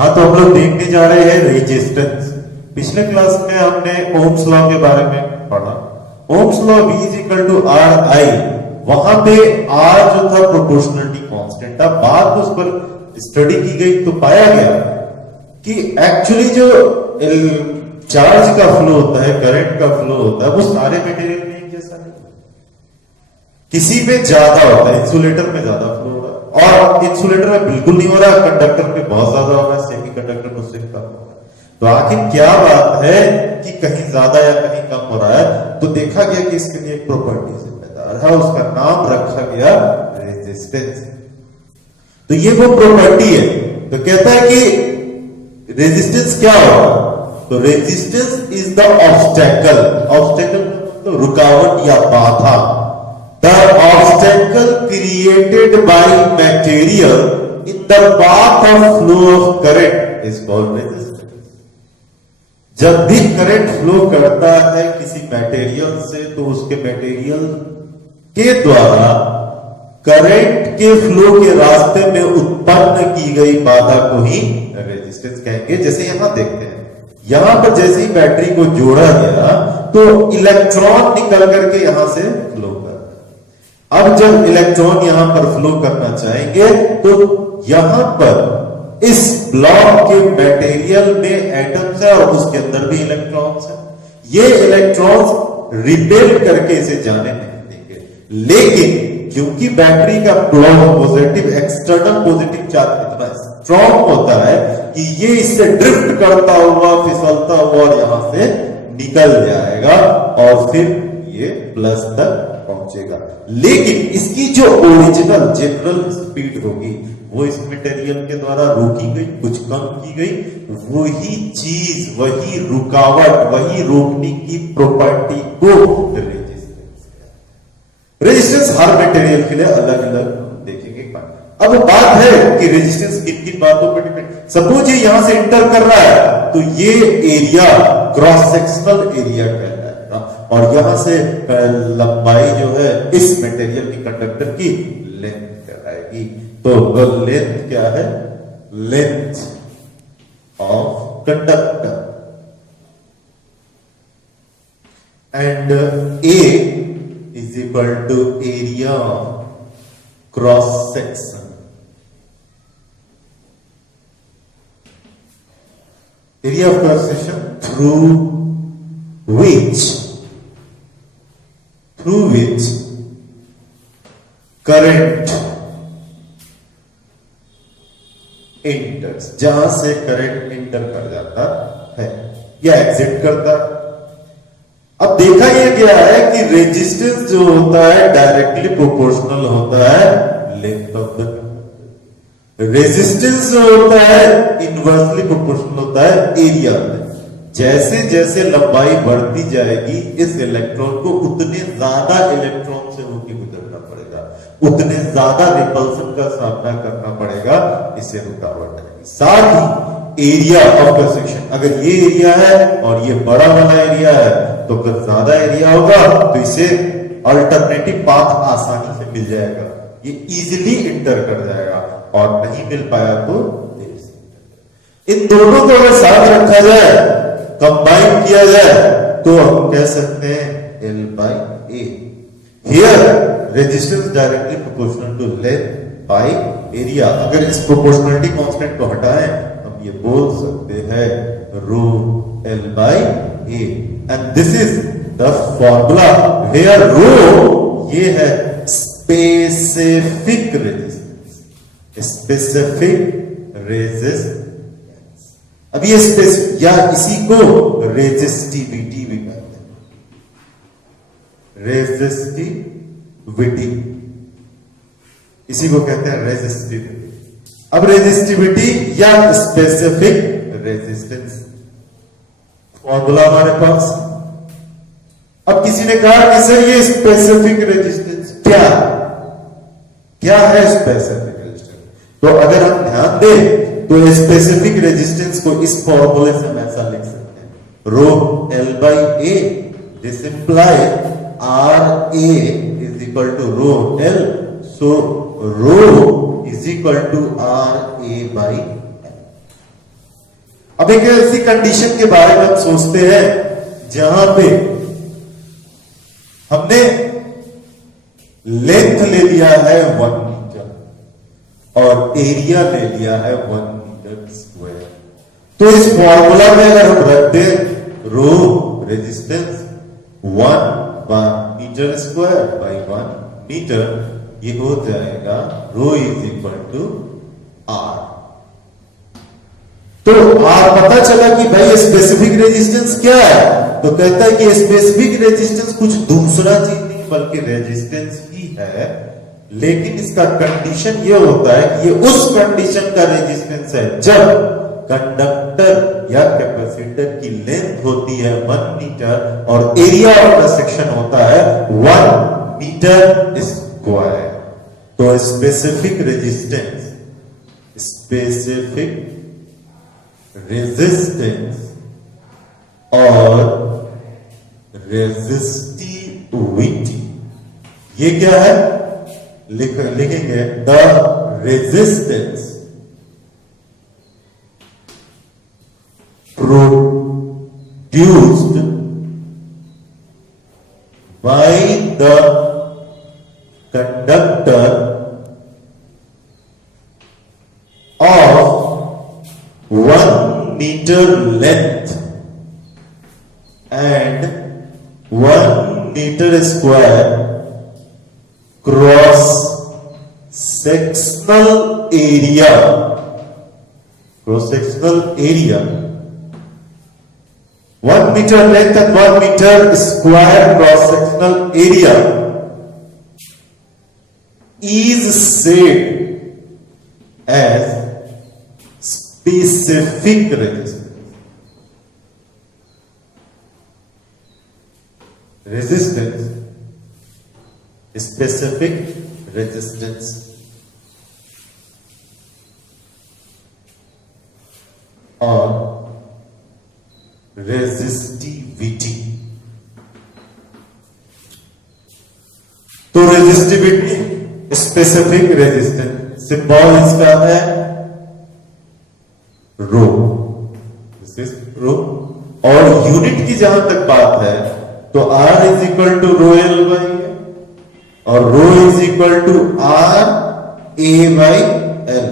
हाँ, तो हम लोग देखने जा रहे हैं रेजिस्टेंस। पिछले क्लास में हमने ओम्स लॉ के बारे में पढ़ा। Ohm's law V is equal to R I, वहां पे R जो था प्रोपोर्शनलिटी कांस्टेंट था। बाद में उस पर स्टडी की गई तो पाया गया कि एक्चुअली जो चार्ज का फ्लो होता है, करंट का फ्लो होता है, वो सारे मटेरियल में एक जैसा नहीं, किसी में ज्यादा होता है। इंसुलेटर में ज्यादा फ्लो हो रहा है और इंसुलेटर में बिल्कुल नहीं हो रहा, कंडक्टर पे बहुत ज्यादा हो रहा है, सेमी कंडक्टर में उससे कम हो रहा है। तो आखिर क्या बात है कि कहीं ज्यादा या कहीं कम हो रहा है? तो देखा गया कि इसके लिए एक प्रॉपर्टी जिम्मेदार है, उसका नाम रखा गया रेजिस्टेंस। तो ये वो प्रॉपर्टी है। तो कहता है कि रेजिस्टेंस क्या होगा? तो resistance is the obstacle. Obstacle मतलब रुकावट या बाधा। The obstacle created by material in the path of flow of current is called resistance. जब भी करंट फ्लो करता है किसी मटेरियल से, तो उसके मटेरियल के द्वारा करंट के फ्लो के रास्ते में उत्पन्न की गई बाधा को ही रेजिस्टेंस कहेंगे। जैसे यहां देखते हैं, यहां पर जैसे ही बैटरी को जोड़ा गया तो इलेक्ट्रॉन निकल करके यहां से फ्लो कर। अब जब इलेक्ट्रॉन यहां पर फ्लो करना चाहेंगे तो यहां पर इस ब्लॉक के मटेरियल में एटम्स है और उसके अंदर भी इलेक्ट्रॉन्स है। ये इलेक्ट्रॉन्स रिपेल करके इसे जाने नहीं देंगे, लेकिन क्योंकि बैटरी का पॉजिटिव एक्सटर्नल पॉजिटिव चार्ज इतना स्ट्रॉन्ग होता है कि ये इससे ड्रिफ्ट करता हुआ, फिसलता हुआ और यहां से निकल जाएगा और फिर ये प्लस तक पहुंचेगा। लेकिन इसकी जो ओरिजिनल जनरल स्पीड होगी वो इस मटेरियल के द्वारा रोकी गई, कुछ कम की गई। वही चीज, वही रुकावट, वही रोकने की प्रॉपर्टी को रेजिस्टेंस हर मटेरियल के लिए अलग अलग देखेंगे। अब बात है कि रेजिस्टेंस किन किन बातों पर डिपेंड। सपोज ये यहां से इंटर कर रहा है तो ये एरिया क्रॉस सेक्शनल एरिया कहलाएगा और यहां से लंबाई जो है इस मटेरियल की, कंडक्टर की लेंथ कहलाएगी। तो लेंथ क्या है? Length of conductor. And A is equal to area of cross section. Area of cross section through which current enters, जहां से करंट इंटर कर जाता है या एग्जिट करता है। अब देखा यह गया है कि रेजिस्टेंस जो होता है डायरेक्टली प्रोपोर्शनल होता है length of the conductor. Resistance जो होता है इनवर्सली प्रोपोर्शनल होता है एरिया में। जैसे जैसे लंबाई बढ़ती जाएगी इस इलेक्ट्रॉन को उतने ज्यादा इलेक्ट्रॉन से होकर गुजरना पड़ेगा, उतने ज्यादा रिपल्सन का सामना करना पड़ेगा, इसे रुकावट आएगी। साथ ही एरिया ऑफ द सेक्शन, अगर ये एरिया है और ये बड़ा वाला एरिया है तो अगर ज्यादा एरिया होगा तो इसे अल्टरनेटिव पाथ आसानी से मिल जाएगा, ये इजीली इंटर कर जाएगा। और नहीं मिल पाया तो देर से। इन दोनों को अगर साथ रखा जाए, कंबाइन किया जाए, तो हम कह सकते हैं L by A। Here resistance directly proportional to length by area. अगर इस प्रोपोर्शनलिटी कांस्टेंट को हटाएं, हम ये बोल सकते हैं rho L by A। And this is the formula where rho ये है specific resistance, specific resistance। अब ये स्पेसिफिक या इसी को रेजिस्टिविटी भी कहते हैं, रेजिस्टिविटी, इसी को कहते हैं रेजिस्टिविटी। अब रेजिस्टिविटी या स्पेसिफिक रेजिस्टेंस फॉर्मूला हमारे पास। अब किसी ने कहा कि सर ये स्पेसिफिक रेजिस्टेंस क्या है स्पेसिफिक रेजिस्टेंस? तो अगर हम ध्यान दें तो स्पेसिफिक रेजिस्टेंस को इस फॉर्मूले से हम ऐसा लिख सकते हैं, rho L by A। This imply R A is equal to rho L, so rho is equal to R A by L। अब एक ऐसी कंडीशन के बारे में हम सोचते हैं जहां पे हमने लेंथ ले लिया है 1 मीटर और एरिया ले लिया है 1 मीटर स्क्वायर। तो इस फॉर्मूला में अगर हम रख दें rho resistance 1 metre square by 1 metre, ये हो जाएगा rho is equal to R. तो आर पता चला कि भाई स्पेसिफिक रेजिस्टेंस क्या है, तो कहता है कि स्पेसिफिक रेजिस्टेंस कुछ दूसरा चीज नहीं बल्कि रेजिस्टेंस ही है, लेकिन इसका कंडीशन ये होता है कि ये उस कंडीशन का रेजिस्टेंस है जब कंडक्टर या कैपेसिटर की लेंथ होती है 1 मीटर और एरिया ऑफ द सेक्शन होता है 1 मीटर स्क्वायर। तो स्पेसिफिक रेजिस्टेंस और रेजिस्टिविटी, ये क्या है, लिखेंगे the resistance produced by the conductor of 1 meter length and 1 meter square cross sectional area 1 meter length and 1 meter square cross sectional area is said as specific specific resistance or resistivity. तो resistivity specific resistance, symbol इसका है रो, रो। और unit की जहां तक बात है तो R is equal to rho L by A और rho is equal to R A by L.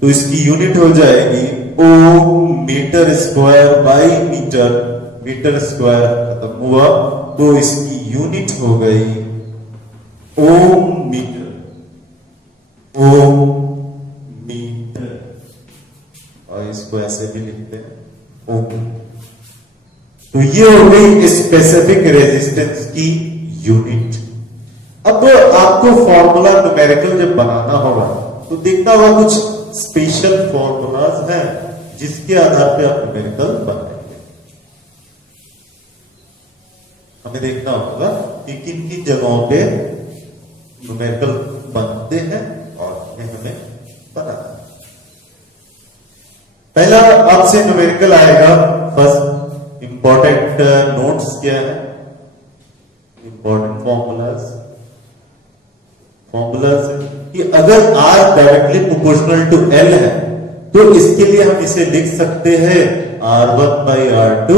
तो इसकी यूनिट हो जाएगी ohm metre square by metre square खत्म हुआ, तो इसकी यूनिट हो गई ओम मीटर और इसको ऐसे भी लिखते हैं ओम। तो ये हो गई स्पेसिफिक रेजिस्टेंस की यूनिट। अब आपको फॉर्मूला न्यूमेरिकल जब बनाना होगा तो देखना होगा कुछ स्पेशल फॉर्मूलाज हैं जिसके आधार पे आप न्यूमेरिकल बनाएंगे। हमें देखना होगा कि किन किन जगहों पे न्यूमेरिकल बनते हैं और हमें बनाना। पहला आपसे न्यूमेरिकल आएगा, फर्स्ट इंपॉर्टेंट नोट्स क्या है, इंपॉर्टेंट फॉर्मूलाज कि अगर R directly proportional to L है तो इसके लिए हम इसे लिख सकते हैं R1 by R2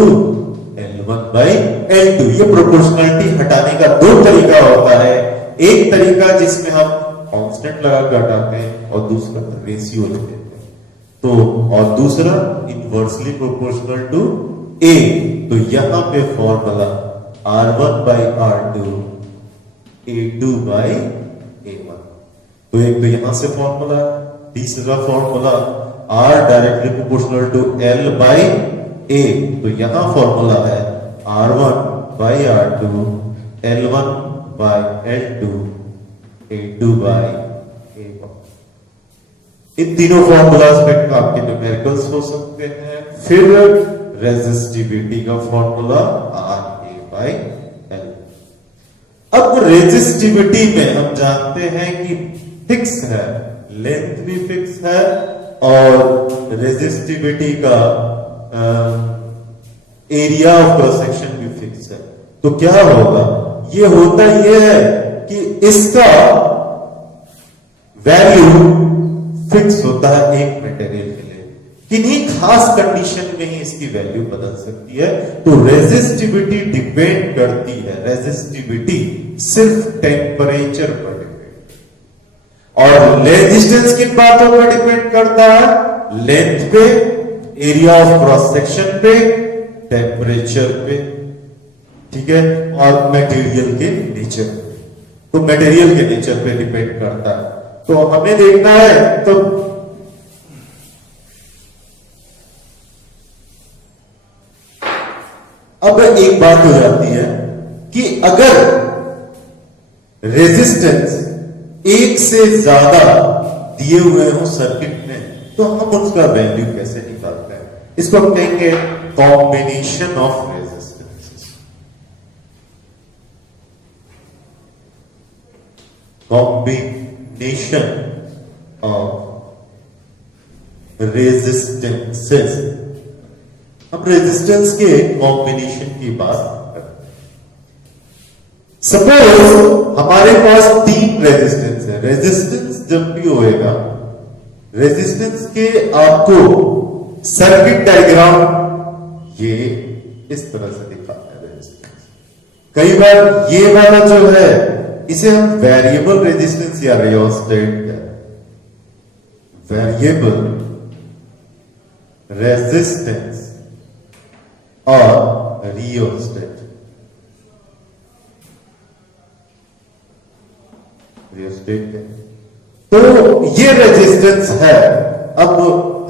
L1 by L2। ये प्रोपोर्शनलिटी हटाने का दो तरीका होता है, एक तरीका जिसमें हम कांस्टेंट लगा के हटाते हैं और दूसरा रेशियो लिख देते हैं। तो और दूसरा इनवर्सली प्रोपोर्शनल टू A। तो यहां पे formula R1 by R2 A2 by A1। तो एक तो यहां से फॉर्मूला, तीसरा formula R directly proportional to L by A। तो यहां फॉर्मूला है R1 by R2 L1 by L2 A2 by A1। इन तीनों फॉर्मूलाज पे आपके न्यूमेरिकल्स हो सकते हैं। फिर रेजिस्टिविटी का फॉर्मूला RA बाई L। अब रेजिस्टिविटी में हम जानते हैं कि फिक्स है, लेंथ भी फिक्स है और रेजिस्टिविटी का एरिया ऑफ क्रॉस सेक्शन भी फिक्स है। तो क्या होगा, ये होता ये है कि इसका वैल्यू फिक्स होता है एक मटेरियल के लिए। किन्हीं खास कंडीशन में ही इसकी वैल्यू बदल सकती है। तो रेजिस्टिविटी डिपेंड करती है, रेजिस्टिविटी सिर्फ टेम्परेचर पर डिपेंड। और रेजिस्टेंस किन बातों पर डिपेंड करता है? लेंथ पे, एरिया ऑफ क्रॉस सेक्शन पे, टेम्परेचर पे, ठीक है, और मटेरियल के नेचर पे। तो मटेरियल के नेचर पे डिपेंड करता है। तो हमें देखना है, तो अब एक बात हो जाती है कि अगर रेजिस्टेंस एक से ज्यादा दिए हुए हो सर्किट में, तो हम उसका वैल्यू कैसे निकालते हैं? इसको हम कहेंगे combination of resistances. Combination of resistances. हम रेजिस्टेंस के कॉम्बिनेशन की बात करते हैं। सपोज हमारे पास 3 रेजिस्टेंस है। रेजिस्टेंस जब भी होएगा, रेजिस्टेंस के आपको सर्किट डायग्राम ये इस तरह से दिखाता है। रेजिस्टेंस कई बार ये वाला जो है, इसे हम वेरिएबल रेजिस्टेंस या रियोस्टेट कहते हैं। वेरिएबल रेजिस्टेंस और रियोस्टेट। रियोस्टेट तो ये रेजिस्टेंस है। अब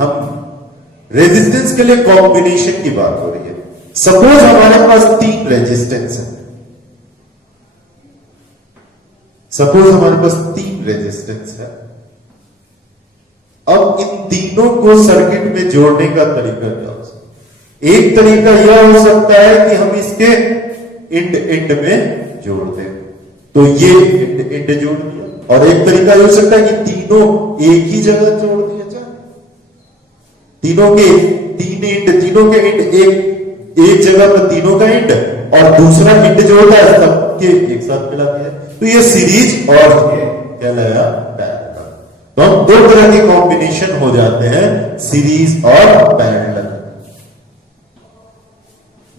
हम रेजिस्टेंस के लिए कॉम्बिनेशन की बात हो रही है। सपोज हमारे पास 3 रेजिस्टेंस है। सपोज हमारे पास 3 रेजिस्टेंस है। अब इन तीनों को सर्किट में जोड़ने का तरीका क्या हो सकता है? एक तरीका यह हो सकता है कि हम इसके इंड इंड में जोड़ दें, तो ये इंड जोड़ दिया। और एक तरीका यह हो सकता है कि तीनों एक ही जगह जोड़ दिया जाए। तीनों के इंड एक जगह पर, तीनों का इंड और दूसरा इंड जो होता है सबके एक साथ मिला दिया। तो ये सीरीज और ये कहलाया पैरेलल। तो हम 2 तरह के कॉम्बिनेशन हो जाते हैं, सीरीज और पैरेलल।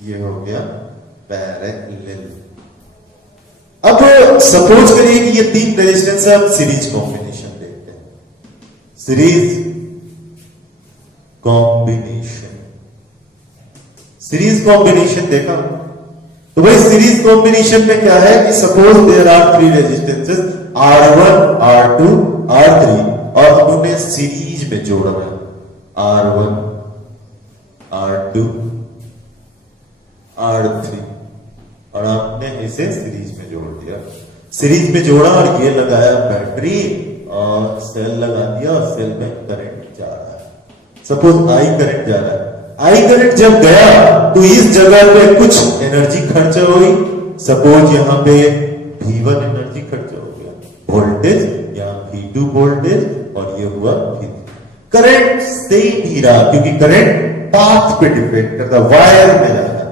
ये हो गया पैरेलल। अब सपोज करिए कि ये 3 रेजिस्टेंस है, हम सीरीज कॉम्बिनेशन देखते हैं। सीरीज कॉम्बिनेशन देखा। तो भाई सीरीज कॉम्बिनेशन में क्या है कि suppose there are 3 resistances R1, R2, R3 और हम उन्हें सीरीज में जोड़ना है। R1, R2, R3 और आपने इसे सीरीज में जोड़ दिया। सीरीज में जोड़ा और ये लगाया बैटरी और सेल लगा दिया और सेल में करंट जा रहा है। सपोज आई करंट जा रहा है। आई करंट जब गया तो इस जगह पे कुछ एनर्जी खर्च हुई। सपोज यहां पे V1 एनर्जी खर्च हो गया, वोल्टेज यहां V2 वोल्टेज और ये हुआ V3। करंट सेम ही रहा क्योंकि करंट पाथ पे डिपेंड करता, वायर में जाता।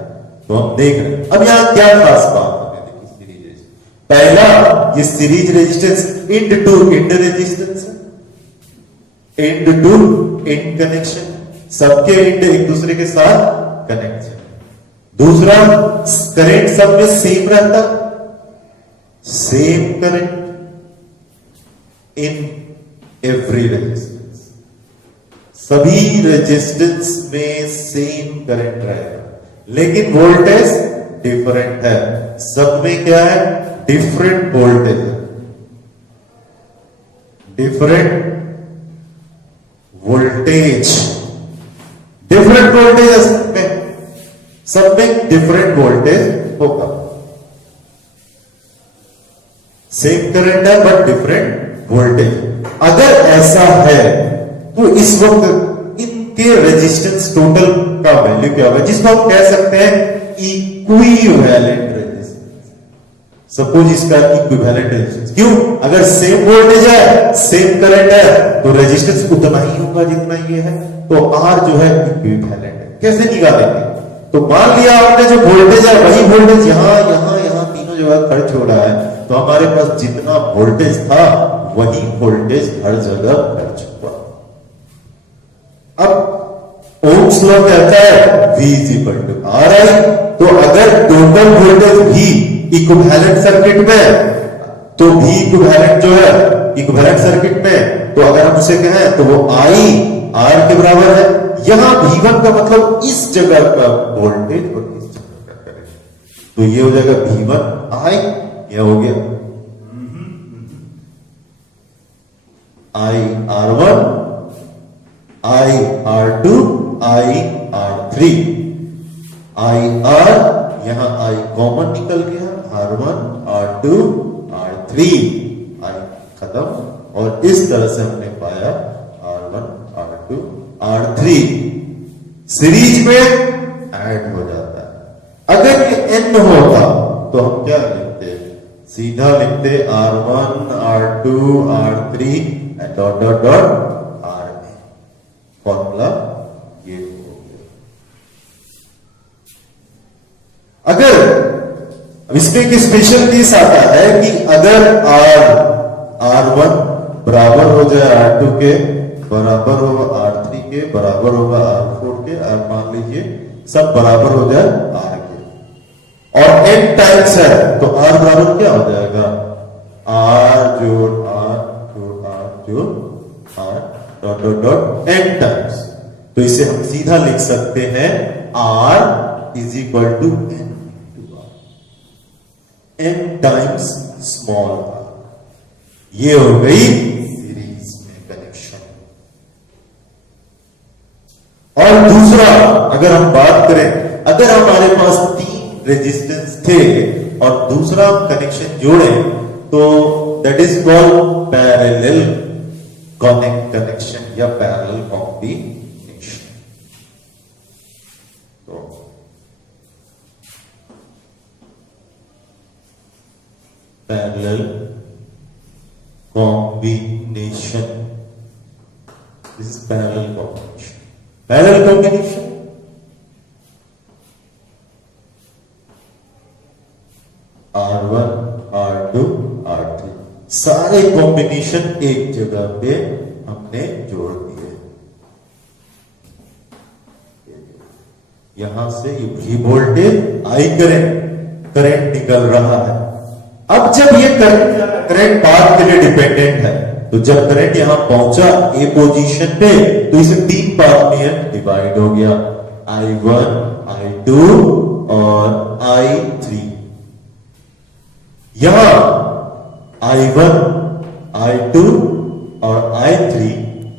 तो हम देख रहे हैं। अब यहां क्या खास बात हमें देखी सीरीज। पहला, ये series resistance end to end resistance है, इंड टू इंड कनेक्शन, सबके इंड एक दूसरे के साथ कनेक्ट है। दूसरा, करंट सब में सेम रहता, same current in every resistance, सभी रेजिस्टेंस में सेम करंट रहेगा, लेकिन वोल्टेज डिफरेंट है। सब में क्या है? डिफरेंट वोल्टेज है, डिफरेंट वोल्टेज, डिफरेंट वोल्टेज सब में डिफरेंट वोल्टेज होगा। सेम करंट है बट डिफरेंट वोल्टेज। अगर ऐसा है तो इस वक्त इनके रेजिस्टेंस टोटल का वैल्यू क्या होगा, जिसको हम कह सकते हैं इक्विवेलेंट रेजिस्टेंस। सपोज इसका इक्विवेलेंट रेजिस्टेंस, क्यों? अगर सेम वोल्टेज है, सेम करंट है, तो रेजिस्टेंस उतना ही होगा जितना ये है। तो R जो है इक्विवेलेंट है। कैसे निकालेंगे? तो मान लिया आपने जो वोल्टेज है वही वोल्टेज यहां तीनों जगह खर्च हो रहा है, तो हमारे पास जितना वोल्टेज था वही वोल्टेज हर जगह खर्च हुआ। अब ओम्स लॉ कहता है V is equal to R I. तो अगर total voltage V equivalent circuit में, तो V इक्विवेलेंट जो है इक्विवेलेंट सर्किट में, तो अगर हम उसे कहें तो वो I R के बराबर है। यहां V1 का मतलब इस जगह का वोल्टेज और इस जगह का करंट, तो ये हो जाएगा V1 I, यह हो गया I R1 I R2 I R3 I R, यहां I कॉमन निकल गया, R1 R2 R3 I खत्म, और इस तरह से हमने पाया R1 R2 R3 सीरीज में ऐड हो जाता है। अगर ये n होता तो हम क्या लिखते, सीधा लिखते R1 R2 R3 and dot dot dot R में, फॉर्मूला ये हो गया। अगर इसमें एक स्पेशल केस आता है कि अगर R1 बराबर हो जाए R2 के, बराबर होगा R3 के, बराबर होगा R4 के, और मान लीजिए सब बराबर हो जाए R के, और n टाइम्स है, तो R बराबर क्या हो जाएगा, R जोड़ R जोड़ R जोड़ R dot dot dot n times. तो इसे हम सीधा लिख सकते हैं R is equal to n to R, n times small r। ये हो गई सीरीज में कनेक्शन। और दूसरा, अगर हम बात करें, अगर हमारे पास 3 रेजिस्टेंस थे और दूसरा कनेक्शन जोड़े, तो that is called parallel connection या पैरेलल कॉम्बिनेशन। तो parallel combination, this is parallel combination. Parallel combination R1 R2 R3 सारे कॉम्बिनेशन एक जगह पे हमने जोड़ दिए। यहां से ये वोल्टेज I करंट निकल रहा है। अब जब ये करंट पाथ के लिए डिपेंडेंट है, तो जब करंट यहां पहुंचा ए पोजीशन पे, तो इसे 3 पार्ट में डिवाइड हो गया, I1 I2 और I3। यहां I1 I2 और I3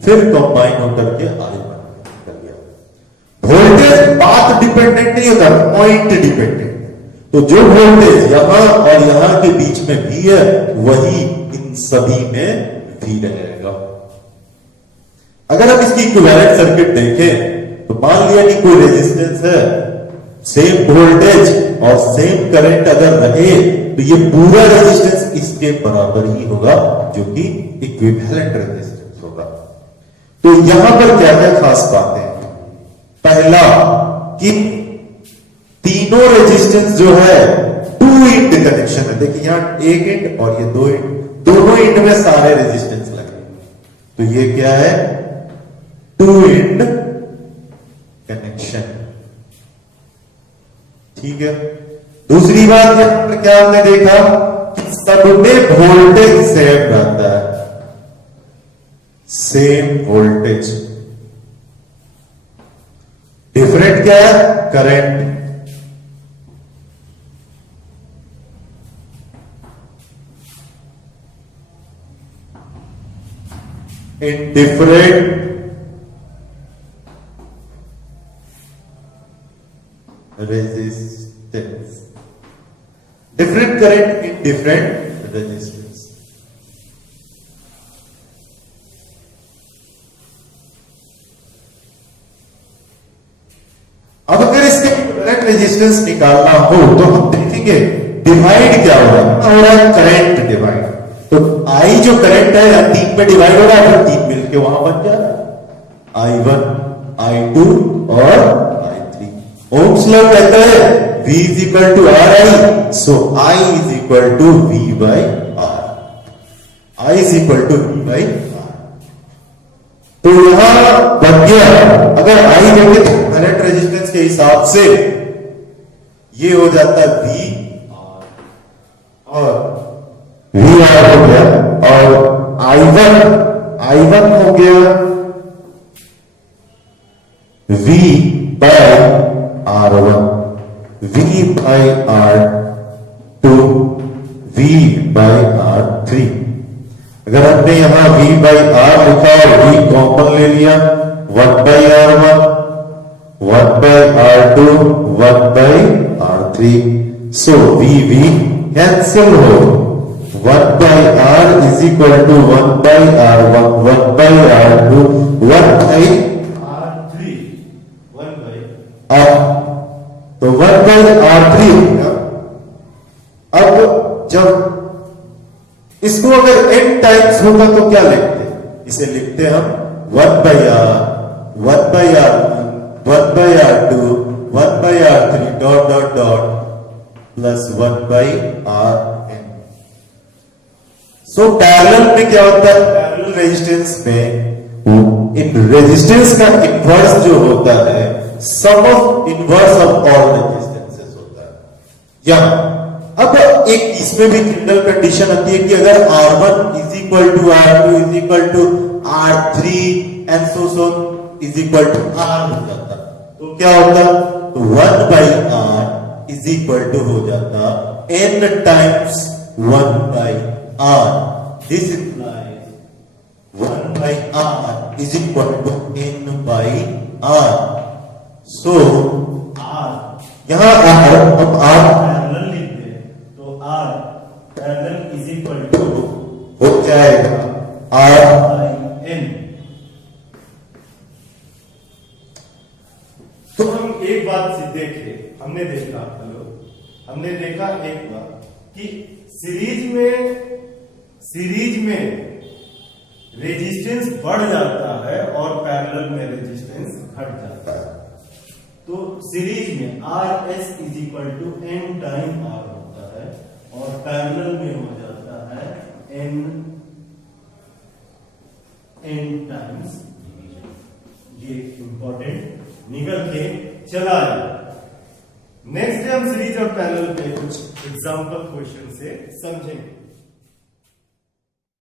फिर कंबाइन होकर के I1 निकल गया। वोल्टेज पाथ डिपेंडेंट नहीं होता, पॉइंट डिपेंडेंट। तो जो वोल्टेज यहां और यहां के बीच में V है, वही इन सभी में V रहेगा। अगर हम इसकी इक्विवेलेंट सर्किट देखें, तो मान लिया कि कोई रेजिस्टेंस है, सेम वोल्टेज और सेम करंट अगर रहे, तो ये पूरा रेजिस्टेंस इसके बराबर ही होगा, जो कि इक्विवेलेंट रेजिस्टेंस होगा। तो यहां पर क्या क्या खास बातें, पहला कि तीनों रेजिस्टेंस जो है 2 इंड कनेक्शन है। देखिए यहां एक इंड और ये 2 इंड, दोनों इंड में सारे रेजिस्टेंस लगे, तो ये क्या है, 2 इंड कनेक्शन। ठीक है। दूसरी बात यहां पर क्या हमने देखा, सब में वोल्टेज सेम रहता है, सेम वोल्टेज। डिफरेंट क्या है, current. In different resistance, different current in different resistance. अब अगर इसके करंट रेजिस्टेंस निकालना हो, तो हम देखेंगे डिवाइड क्या हो रहा है, करंट डिवाइड। तो I जो करंट है 3 में डिवाइड हो रहा है, तो 3 मिलके वहां बन जा रहा है, I1 I2 और I3। ओम्स लॉ कहता है V is equal to R I, so I is equal to V by R. I is equal to V by R. तो यहां बन गया, अगर आई देखे तो करंट रेजिस्टेंस के हिसाब से ये हो जाता है वी और वी आर हो गया, और आई वन हो गया V by R1, V by R2, V by R3। अगर हमने यहां V बाय R लिखा और V कॉमन ले लिया, 1 by R1, 1 by R2, 1 by R3, so V cancel हो, 1 by R is equal to 1 by R1, 1 by R2, 1 by तो 1 by R3 हो गया। अब जब इसको अगर n टाइम्स होगा तो क्या लिखते, इसे लिखते हम 1 by R, 1 by R1, 1 by R2, 1 by R3 dot dot dot plus 1 by Rn। So parallel में क्या होता है, पैरेलल रेजिस्टेंस में इन रेजिस्टेंस का इन्वर्स जो होता है sum of inverse of all resistances होता है। यहां अब एक इसमें भी जनरल कंडीशन आती है कि अगर R1 is equal to R2 is equal to R3 and so is equal to R हो जाता, तो क्या होता, तो 1 by R is equal to हो जाता n times 1 by R। This implies 1 by R is equal to n by R। So R, यहां R, हम R पैरेलल लिखते हैं, तो R parallel is equal to हो जाएगा R बाई N। तो हम एक बात से देखे, हमने देखा एक बात कि सीरीज में रेजिस्टेंस बढ़ जाता है और पैरेलल में रेजिस्टेंस घट जाता है। तो सीरीज में RS is equal to N time R होता है और पैरेलल में हो जाता है N टाइम्स। ये इंपॉर्टेंट निकल के चला है। नेक्स्ट डे हम सीरीज और पैरेलल पे कुछ एग्जांपल क्वेश्चन से समझेंगे।